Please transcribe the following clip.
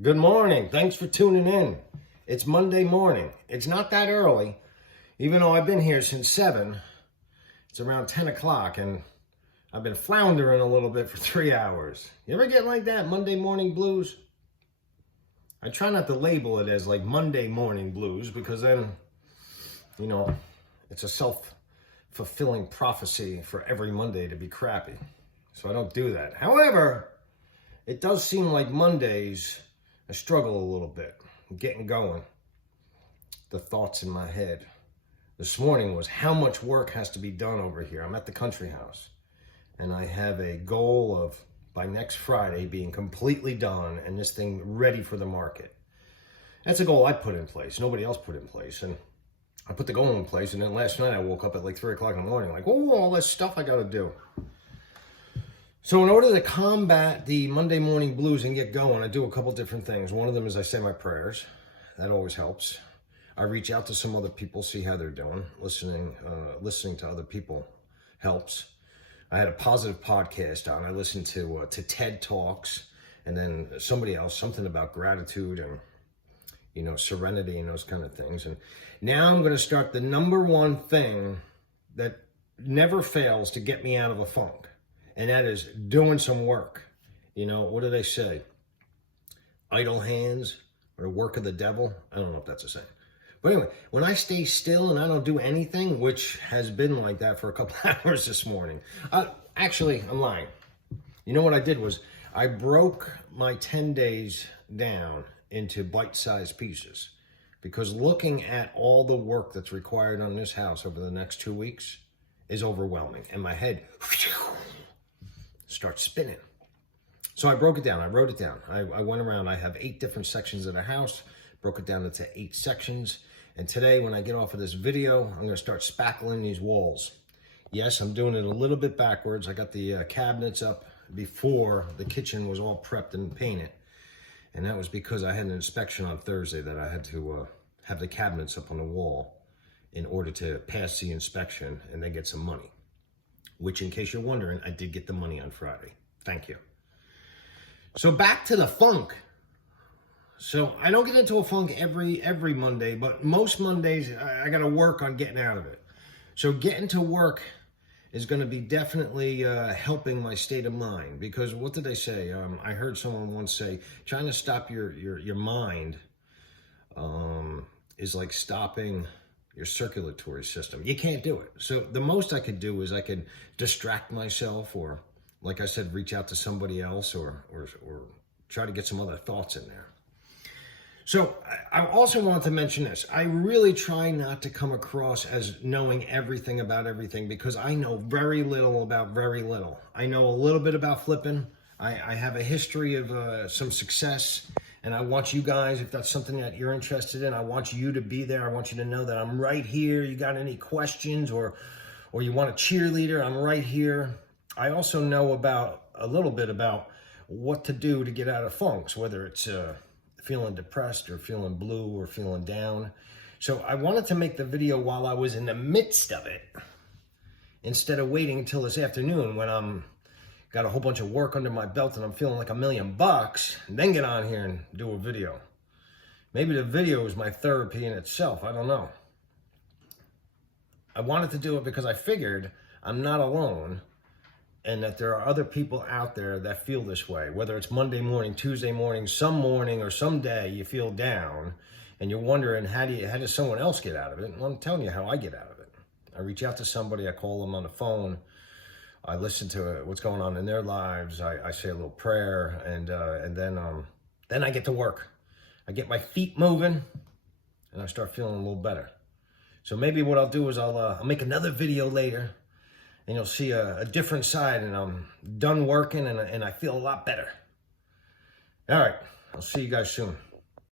Good morning. Thanks for tuning in. It's Monday morning. It's not that early, even though I've been here since 7. It's around 10 o'clock, and I've been floundering a little bit for 3 hours. You ever get like that, Monday morning blues? I try not to label it as like Monday morning blues because then, it's a self-fulfilling prophecy for every Monday to be crappy. So I don't do that. However, it does seem like Mondays I struggle a little bit, getting going. The thoughts in my head this morning was how much work has to be done over here. I'm at the country house, and I have a goal of by next Friday being completely done and this thing ready for the market. That's a goal I put in place. Nobody else put in place. And I put the goal in place, and then last night I woke up at like 3 o'clock in the morning, like, oh, all this stuff I got to do. So in order to combat the Monday morning blues and get going, I do a couple different things. One of them is I say my prayers. That always helps. I reach out to some other people, see how they're doing. Listening to other people helps. I had a positive podcast on. I listened to TED Talks, and then somebody else, something about gratitude and, serenity and those kind of things. And now I'm going to start the number one thing that never fails to get me out of a funk. And that is doing some work. What do they say? Idle hands are the work of the devil. I don't know if that's a saying. But anyway, when I stay still and I don't do anything, which has been like that for a couple hours this morning. Actually, I'm lying. You know what I did was I broke my 10 days down into bite-sized pieces. Because looking at all the work that's required on this house over the next 2 weeks is overwhelming. And my head starts spinning. So I broke it down. I wrote it down. I went around. I have 8 different sections of the house, broke it down into 8 sections. And today, when I get off of this video, I'm going to start spackling these walls. Yes, I'm doing it a little bit backwards. I got the cabinets up before the kitchen was all prepped and painted. And that was because I had an inspection on Thursday that I had to have the cabinets up on the wall in order to pass the inspection and then get some money. Which, in case you're wondering, I did get the money on Friday. Thank you. So back to the funk. So I don't get into a funk every Monday, but most Mondays I got to work on getting out of it. So getting to work is going to be definitely helping my state of mind. Because what did they say? I heard someone once say, trying to stop your mind is like stopping your circulatory system. You can't do it. So the most I could do is I could distract myself, or like I said, reach out to somebody else, or try to get some other thoughts in there. So I also want to mention this. I really try not to come across as knowing everything about everything, because I know very little about very little. I know a little bit about flipping. I have a history of some success. And I want you guys, if that's something that you're interested in, I want you to be there. I want you to know that I'm right here. You got any questions or you want a cheerleader, I'm right here. I also know a little bit about what to do to get out of funks, whether it's feeling depressed or feeling blue or feeling down. So I wanted to make the video while I was in the midst of it, instead of waiting until this afternoon when I'm got a whole bunch of work under my belt and I'm feeling like $1,000,000, and then get on here and do a video. Maybe the video is my therapy in itself. I don't know. I wanted to do it because I figured I'm not alone, and that there are other people out there that feel this way. Whether it's Monday morning, Tuesday morning, or some day you feel down and you're wondering how does someone else get out of it? Well, I'm telling you how I get out of it. I reach out to somebody, I call them on the phone, I listen to what's going on in their lives. I say a little prayer, and then I get to work. I get my feet moving, and I start feeling a little better. So maybe what I'll do is I'll make another video later, and you'll see a different side, and I'm done working, and I feel a lot better. All right, I'll see you guys soon.